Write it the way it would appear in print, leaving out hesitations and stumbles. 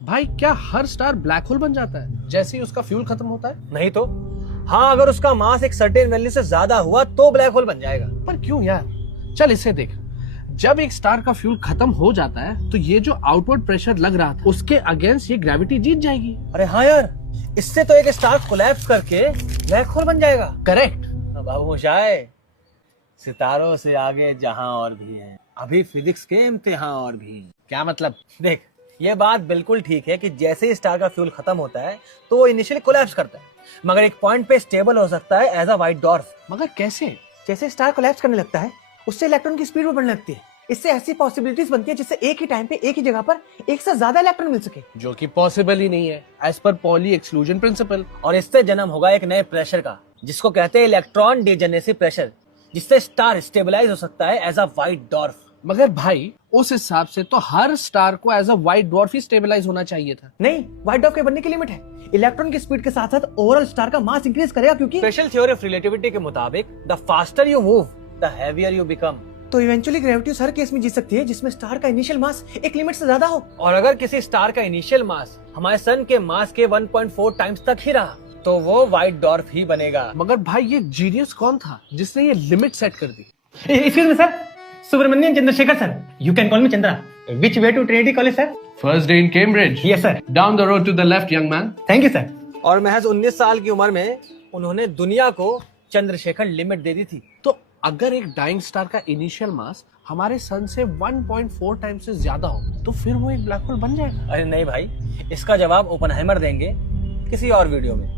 भाई क्या हर star black hole बन जाता है जैसे ही उसका फ्यूल खत्म होता है? नहीं तो हाँ, अगर उसका मास एक सर्टेन वैल्यू से ज्यादा हुआ तो ब्लैक होल बन जाएगा। पर क्यों यार? चल इसे देख, जब एक स्टार का फ्यूल खत्म हो जाता है तो ये जो आउटवर्ड प्रेशर लग रहा था उसके अगेंस्ट ये ग्रेविटी जीत जाएगी। अरे हाँ यार, इससे तो एक स्टार कोलैप्स करके ब्लैक होल बन जाएगा। करेक्ट। अब होशाय, सितारों से आगे जहां और भी है, अभी फिजिक्स के इम्तिहान और भी। क्या मतलब? देख, ये बात बिल्कुल ठीक है कि जैसे ही स्टार का फ्यूल खत्म होता है तो वो इनिशियली कोलैप्स करता है, मगर एक पॉइंट पे स्टेबल हो सकता है एज अ व्हाइट डॉर्फ। मगर कैसे? जैसे स्टार कोलैप्स करने लगता है उससे इलेक्ट्रॉन की स्पीड भी बढ़ने लगती है। इससे ऐसी पॉसिबिलिटीज बनती है जिससे एक ही टाइम पे एक ही जगह पर एक से ज्यादा इलेक्ट्रॉन मिल सके, जो कि पॉसिबल ही नहीं है as per poly exclusion principle. और इससे जन्म होगा एक नए प्रेशर का, जिसको कहते हैं इलेक्ट्रॉन डिजेनेसी प्रेशर, जिससे स्टार स्टेबलाइज हो सकता है एज अ व्हाइट डॉर्फ। मगर भाई उस हिसाब से तो हर स्टार को एज अ व्हाइट डॉर्फ ही स्टेबलाइज होना चाहिए था। नहीं, व्हाइट डॉर्फ के बनने की लिमिट है। इलेक्ट्रॉन की स्पीड के साथ साथ ओवरऑल स्टार का मास इंक्रीज करेगा, क्योंकि स्पेशल थ्योरी ऑफ रिलेटिविटी के मुताबिक the faster you move the heavier you become. तो इवेंचुअली ग्रेविटी उस हर केस में जीत सकती है जिसमें स्टार का इनिशियल मास एक लिमिट से ज्यादा हो। और अगर किसी स्टार का इनिशियल मास हमारे सन के मास के 1.4 टाइम्स तक ही रहा तो वो व्हाइट डॉर्फ ही बनेगा। मगर भाई ये जीनियस कौन था जिसने ये लिमिट सेट कर दी? Excuse me sir, Subramaniam Chandrasekhar sir, you can call me Chandra. Which way to Trinity College sir? First day in Cambridge. Yes sir. Down the road to the left young man. Thank you sir. और महज 19 साल की उम्र में उन्होंने दुनिया को Chandrashekhar limit दे दी थी। तो अगर एक डाइंग स्टार का इनिशियल मास हमारे सन से 1.4 टाइम से ज्यादा हो तो फिर वो एक ब्लैक होल बन जाएगा? अरे नहीं भाई, इसका जवाब ओपनहाइमर देंगे किसी और वीडियो में।